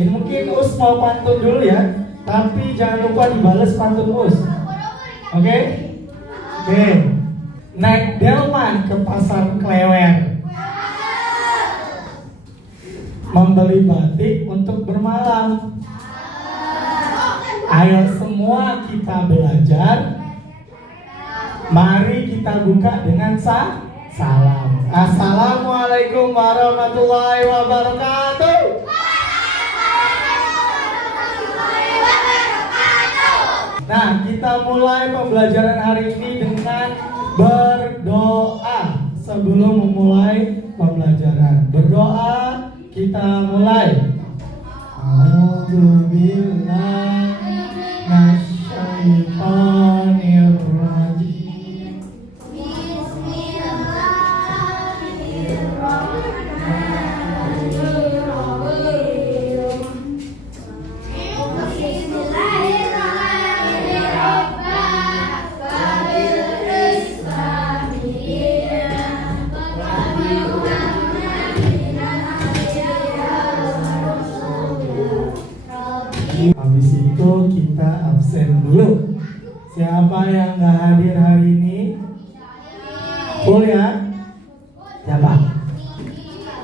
Ini mungkin Us mau pantun dulu ya, tapi jangan lupa dibales pantun Us. Oke? Oke. Naik delman ke pasar Klewer, membeli batik untuk bermalam. Ayo semua kita belajar. Mari kita buka dengan salam. Assalamualaikum warahmatullahi wabarakatuh. Nah, kita mulai pembelajaran hari ini dengan berdoa. Sebelum memulai pembelajaran, berdoa kita mulai. Alhamdulillah. Nasyaitonirrajim. Habis itu kita absen dulu. Siapa yang nggak hadir hari ini? Full ya? Siapa?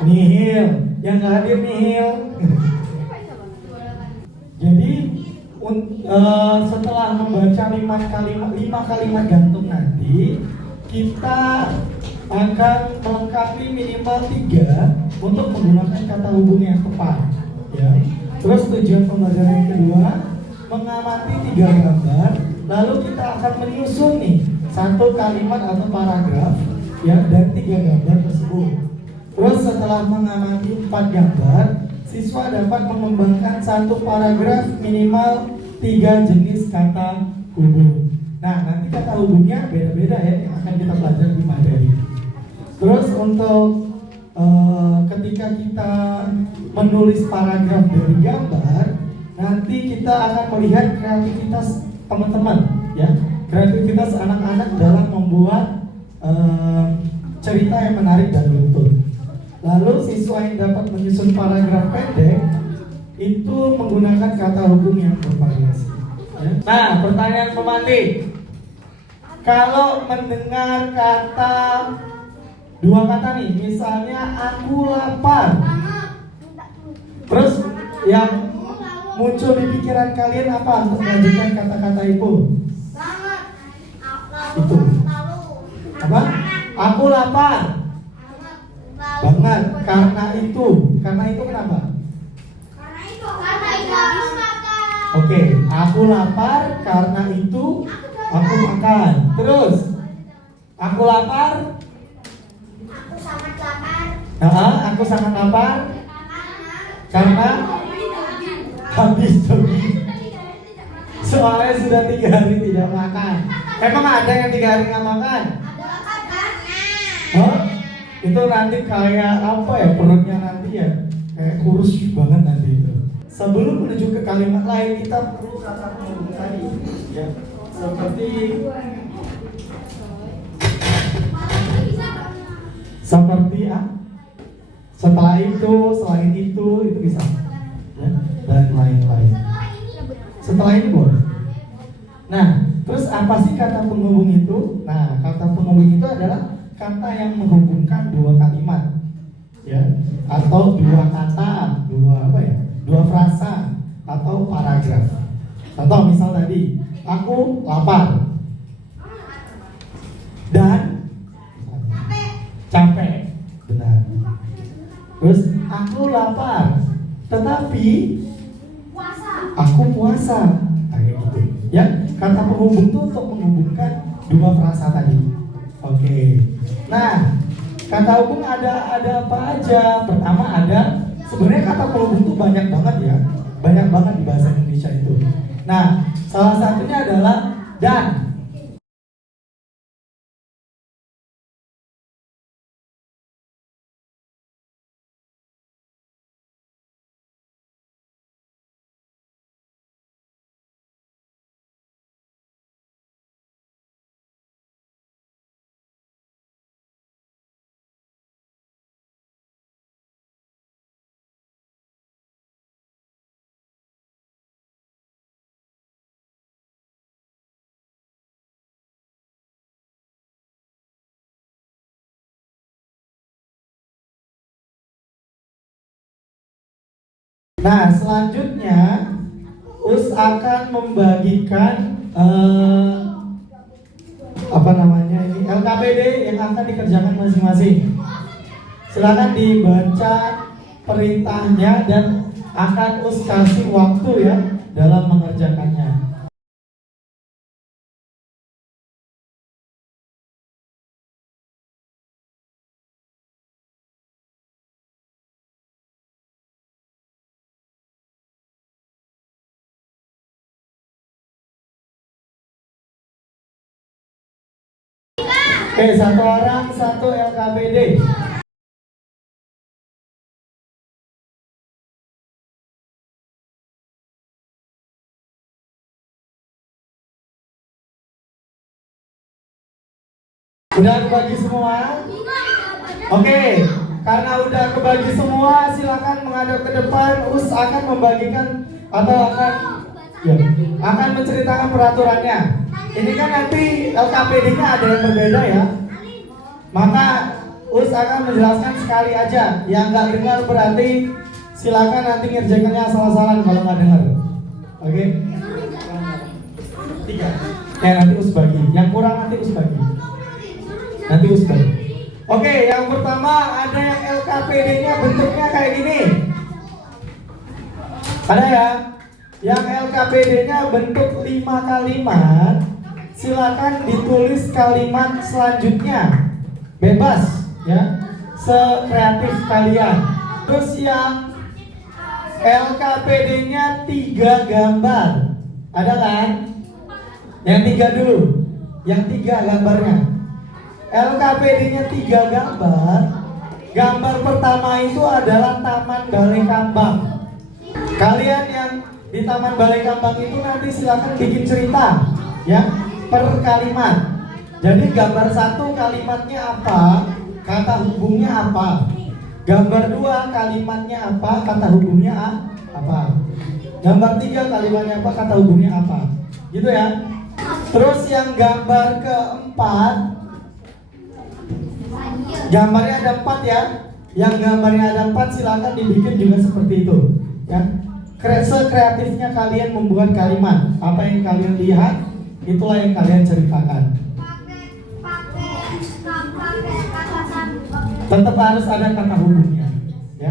Nihil. Yang nggak hadir nihil. Jadi setelah membaca 5 kalimat gantung nanti, kita akan melengkapi minimal 3 untuk menggunakan kata hubung yang tepat. Ya. Terus tujuan pembelajaran yang kedua, mengamati 3 gambar, lalu kita akan menyusun nih 1 kalimat atau paragraf ya dari 3 gambar tersebut. Terus setelah mengamati 4 gambar, siswa dapat mengembangkan 1 paragraf minimal 3 jenis kata hubung. Nah, nanti kata hubungnya beda-beda ya yang akan kita pelajari di materi. Terus untuk ketika kita menulis paragraf dari gambar, nanti kita akan melihat kreativitas teman-teman ya, kreativitas anak-anak dalam membuat cerita yang menarik dan runtut. Lalu siswa yang dapat menyusun paragraf pendek itu menggunakan kata hubung yang bervariasi ya. Nah, pertanyaan pemantik, kalau mendengar kata 2 kata nih, misalnya aku lapar, terus yang muncul di pikiran kalian apa untuk melanjutkan kata-kata itu? Itu apa? Aku lapar banget. Karena itu kenapa? Oke, aku lapar karena itu aku makan. Terus aku lapar. Aku sangat lapar karena habis jogging. Soalnya sudah 3 hari tidak makan. Emang ada yang 3 hari nggak makan? Oh, itu nanti kayak apa ya, perutnya nanti ya kayak kurus banget nanti itu. Sebelum menuju ke kalimat lain, kita perlu kata penghubung tadi ya, seperti setelah itu, selain itu bisa ya, dan lain-lain. Setelah ini boleh. Nah, terus apa sih kata penghubung itu? Nah, kata penghubung itu adalah kata yang menghubungkan 2 kalimat ya, atau 2 kata, 2 frasa atau paragraf. Contoh misal tadi, aku lapar dan capek. Benar. Terus aku lapar tetapi aku puasa. Kayak gitu ya. Kata penghubung itu untuk menghubungkan 2 frasa tadi. Oke. Nah, kata hubung ada apa aja? Pertama ada, sebenarnya kata penghubung itu banyak banget ya. Banyak banget di bahasa Indonesia itu. Nah, salah satunya adalah dan. Nah, selanjutnya US akan membagikan apa namanya ini LKPD yang akan dikerjakan masing-masing. Silakan dibaca perintahnya dan akan US kasih waktu ya dalam mengerjakannya. Oke, satu orang satu LKPD. Udah kebagi semua? Oke, karena udah kebagi semua, silakan menghadap ke depan. US akan membagikan atau akan menceritakan peraturannya. Ini kan nanti LKPD-nya ada yang berbeda ya. Maka US akan menjelaskan sekali aja. Yang nggak dengar berarti silakan nanti ngerjakannya asal-asalan kalau nggak dengar. Oke? 3. Ya nanti US bagi. Yang kurang nanti US bagi. Nanti US bagi. Oke, yang pertama ada yang LKPD-nya bentuknya kayak gini. Ada ya? Yang LKPD-nya bentuk 5 kalimat. Silakan ditulis kalimat selanjutnya. Bebas ya, sekreatif kalian. Terus yang LKPD-nya 3 gambar. Ada kan? Yang 3 dulu. Yang 3 gambarnya. LKPD-nya 3 gambar. Gambar pertama itu adalah Taman Balai Kambang. Kalian yang di Taman Balai Kambang itu nanti silakan bikin cerita ya, per kalimat. Jadi gambar 1 kalimatnya apa, kata hubungnya apa. Gambar 2 kalimatnya apa, kata hubungnya apa. Gambar 3 kalimatnya apa, kata hubungnya apa. Gitu ya. Terus yang gambar keempat, gambarnya ada 4 ya. Yang gambarnya ada 4 silakan dibikin juga seperti itu ya. Sekreatifnya kalian membuat kalimat. Apa yang kalian lihat, itulah yang kalian ceritakan. Tetap harus ada kata hubungnya ya.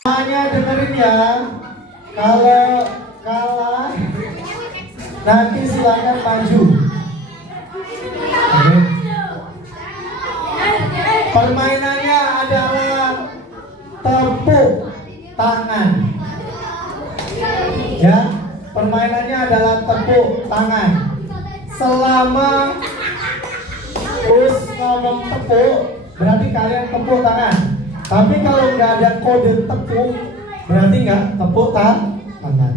Semuanya dengerin ya. Kalau kalah nanti silakan maju. Oke. Permainannya adalah tepuk tangan. Ya, permainannya adalah tepuk tangan. Selama us ngomong tepuk, berarti kalian tepuk tangan. Tapi kalau nggak ada kode tepuk, berarti nggak tepuk tangan.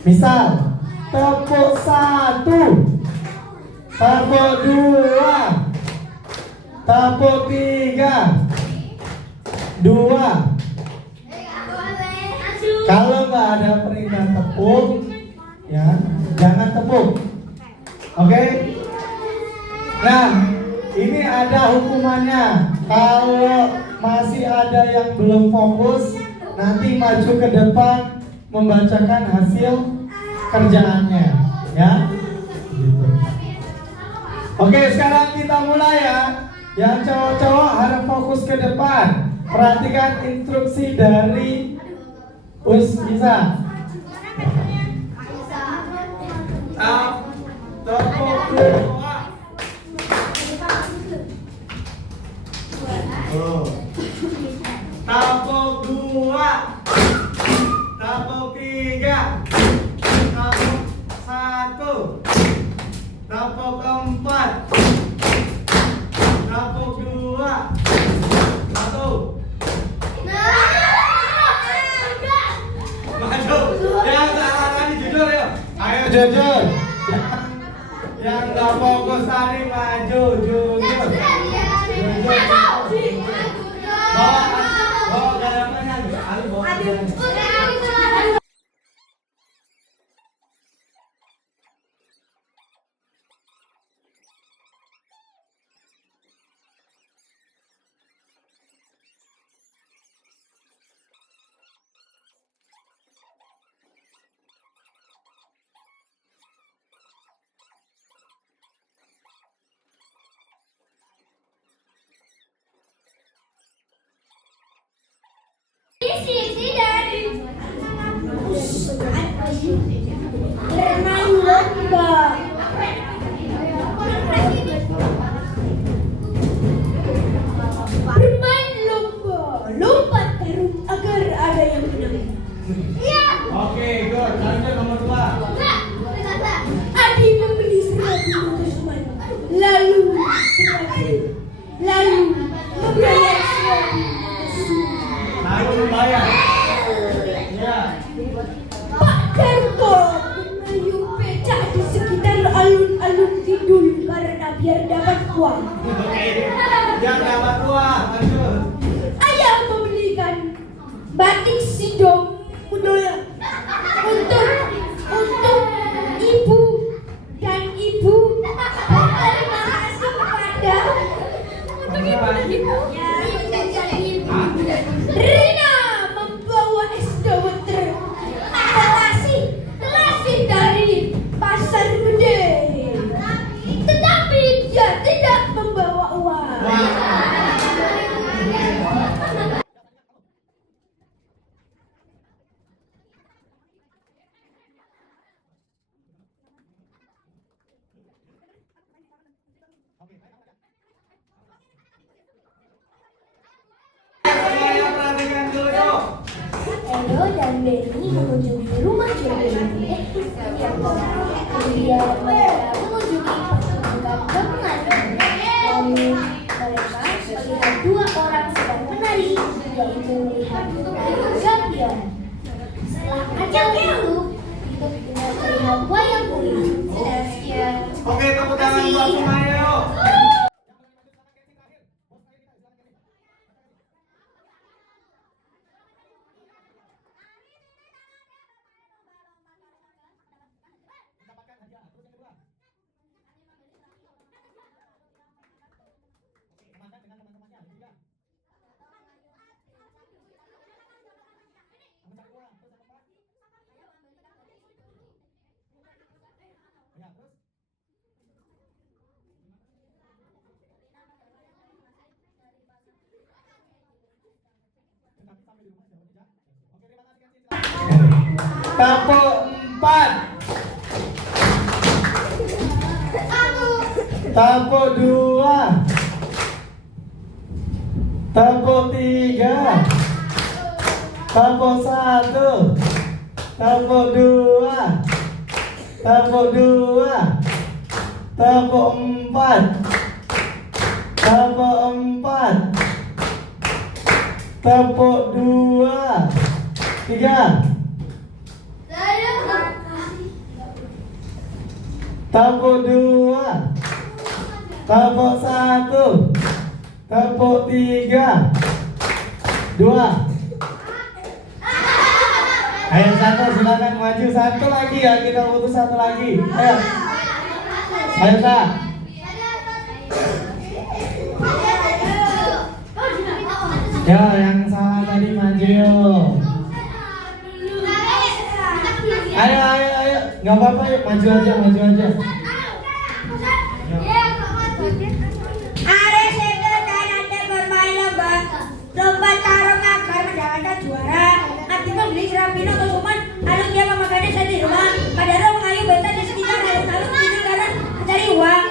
Misal, tepuk 1, tepuk 2, tepuk 3, 2. Kalau nggak ada perintah tepuk, ya jangan tepuk. Oke? Nah, Ini ada hukumannya. Kalau masih ada yang belum fokus, nanti maju ke depan membacakan hasil kerjaannya, ya. Gitu. Oke, sekarang kita mulai ya. Yang cowok-cowok harus fokus ke depan. Perhatikan instruksi dari Bisa. Tepuk dua. Tepuk dua. Tepuk tiga. Tepuk satu. Tepuk empat. Tepuk dua. Satu. Maju. Yang salah tadi jujur ya. Ayo jujur. Yang nggak fokus tadi maju jujur. Bawa garapannya. Bawa garapannya. Bermain lomba. Bermain lomba. Lompat karung agar ada yang menang. Iya. Oke, good. Lanjut nomor 2. Adi membeli 100 teman. Lalu membayar 100. Lalu membayar. Ya. Pak Karto mengayuh becak di sekitar alun-alun Kidul karena biar dapat uang. Oke. Yang dapat uang. Lanjut. Ayah membelikan batik sidong mudoya untuk ibu dan ibu. Terima kasih kepada ibunya. Rina membawa es dawet terlasih dari pasar gede, tetapi dia tidak membawa uang. Semuanya perhatikan dulu. Elo dan Benny mengunjungi rumah Jodoh. Kemudian mereka mengunjungi pertunjukan gamelan. Lalu mereka melihat 2 orang sedang menari, yaitu melihat Gambion. Setelah ajang itu dengan melihat wayang kulit. Oke, tepuk tangan buat semuanya yuk. Tepuk 4. Tepuk 2. Tepuk 3. Tepuk 1. Tepuk 2. Tepuk 2. Tepuk 4. Tepuk 4. Tepuk 2. 3. Tepuk 2. Tepuk 1. Tepuk 3. 2. Ayo satu, silakan maju. Satu lagi ya, kita butuh satu lagi. Ayo. Ayo Sa. Ya, yang salah tadi maju. Ayo, nggak apa-apa, yuk maju aja. Are senter dan anda bermain lomba tarung agar mendapatkan juara. Artinya beli serapino atau suman, lalu dia memakannya saja di rumah. Padahal mengayu beca di sekitar alun-alun tidur karena mencari uang.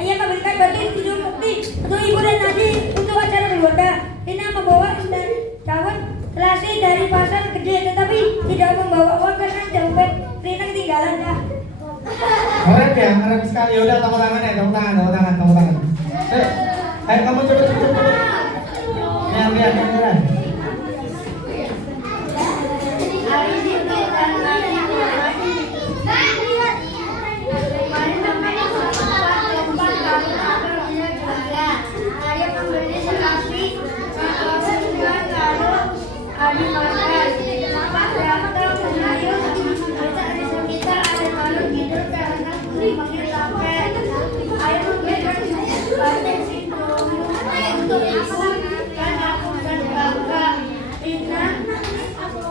Ayah memberikan batu tidur bukti untuk ibu dan adik untuk acara keluarga. Rina membawa dawet selasi dari pasar gede, tetapi tidak membawa uang karena dompet Rina ketinggalan dah. Keren ya, keren sekali. Yaudah, tepuk tangan ya, tepuk tangan. Ayo kamu cepet. Lihat.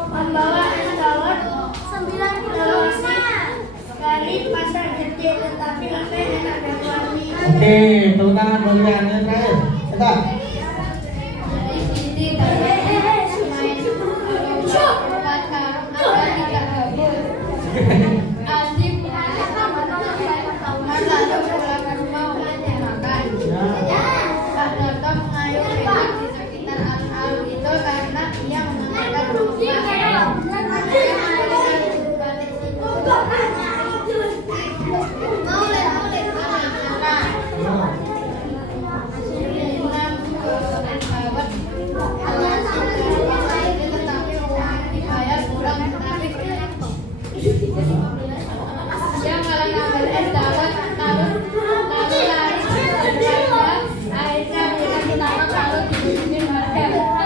Membawa es dawet 9 kilo dari pasar gede, tetapi rasanya enak dan wangi. Oke, tepuk tangan bagian yang terakhir. Kita.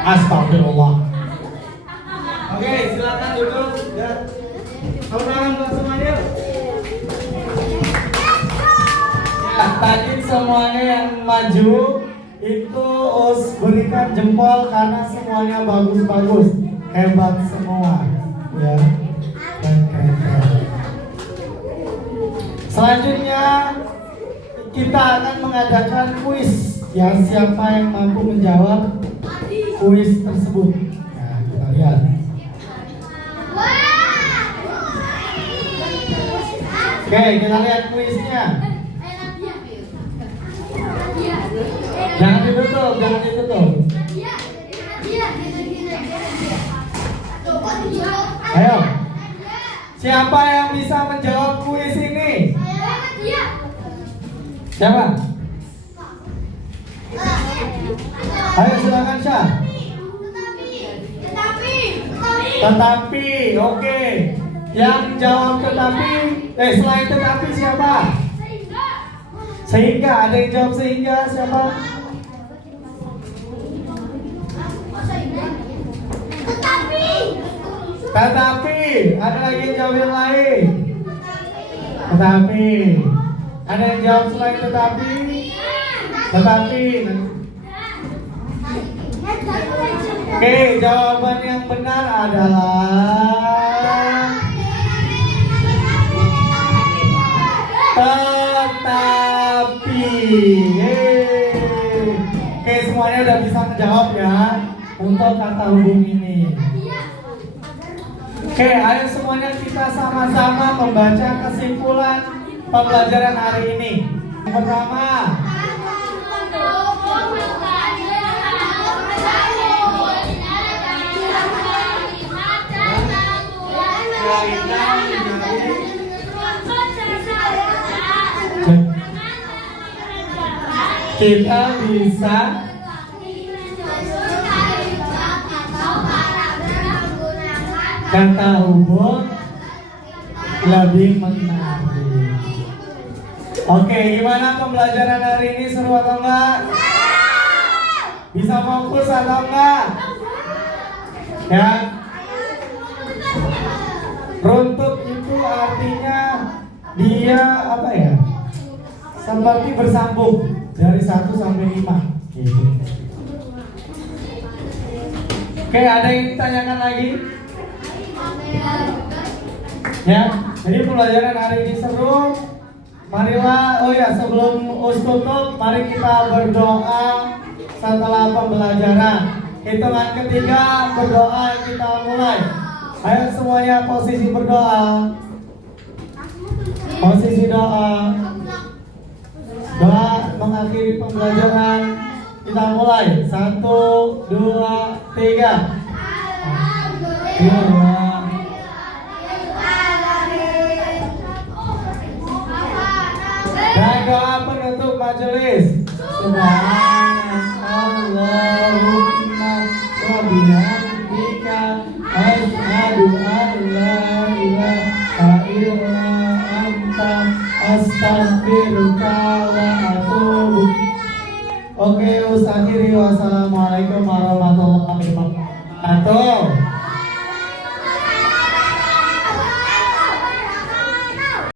Astagfirullah. Oke, silakan duduk. Ya. Tepuk tangan buat semuanya. Ya, tadi semuanya yang maju itu us berikan jempol karena semuanya bagus, hebat semua. Ya. Keren. Selanjutnya kita akan mengadakan kuis. Ya, siapa yang mampu menjawab kuis tersebut. Nah, kita lihat. Oke, kita lihat kuisnya. Jangan ditutup. Ayo. Siapa yang bisa menjawab kuis ini? Siapa? Ayo silakan Syah. Tetapi, oke. Yang jawab selain tetapi siapa? Sehingga, ada yang jawab sehingga siapa? Tetapi, ada lagi yang jawab yang lain. Tetapi, ada yang jawab selain tetapi. Oke, jawaban yang benar adalah tetapi. Oke, semuanya udah bisa menjawab ya untuk kata hubung ini. Oke, ayo semuanya kita sama-sama membaca kesimpulan pembelajaran hari ini. Yang pertama, kita bisa kata hubung lebih menarik. Oke, gimana pembelajaran hari ini, seru atau enggak? Bisa fokus atau enggak? Ya. Runtut itu artinya dia apa ya? Seperti bersambung dari 1 sampai 5 gitu. Oke, ada yang ditanyakan lagi? Ya, jadi pembelajaran hari ini seru. Marilah, oh ya sebelum tutup, mari kita berdoa setelah pembelajaran. Hitungan ketiga berdoa kita mulai. Ayo semuanya posisi berdoa. Posisi doa. Doa mengakhiri pembelajaran. Kita mulai. 1, 2, 3. Dan doa penutup majelis. Subhanallahumma wa bihamdika asyhadu an la ilaha illa anta astaghfiruka wa atubu. Oke, usakhiri wassalamualaikum warahmatullahi wabarakatuh.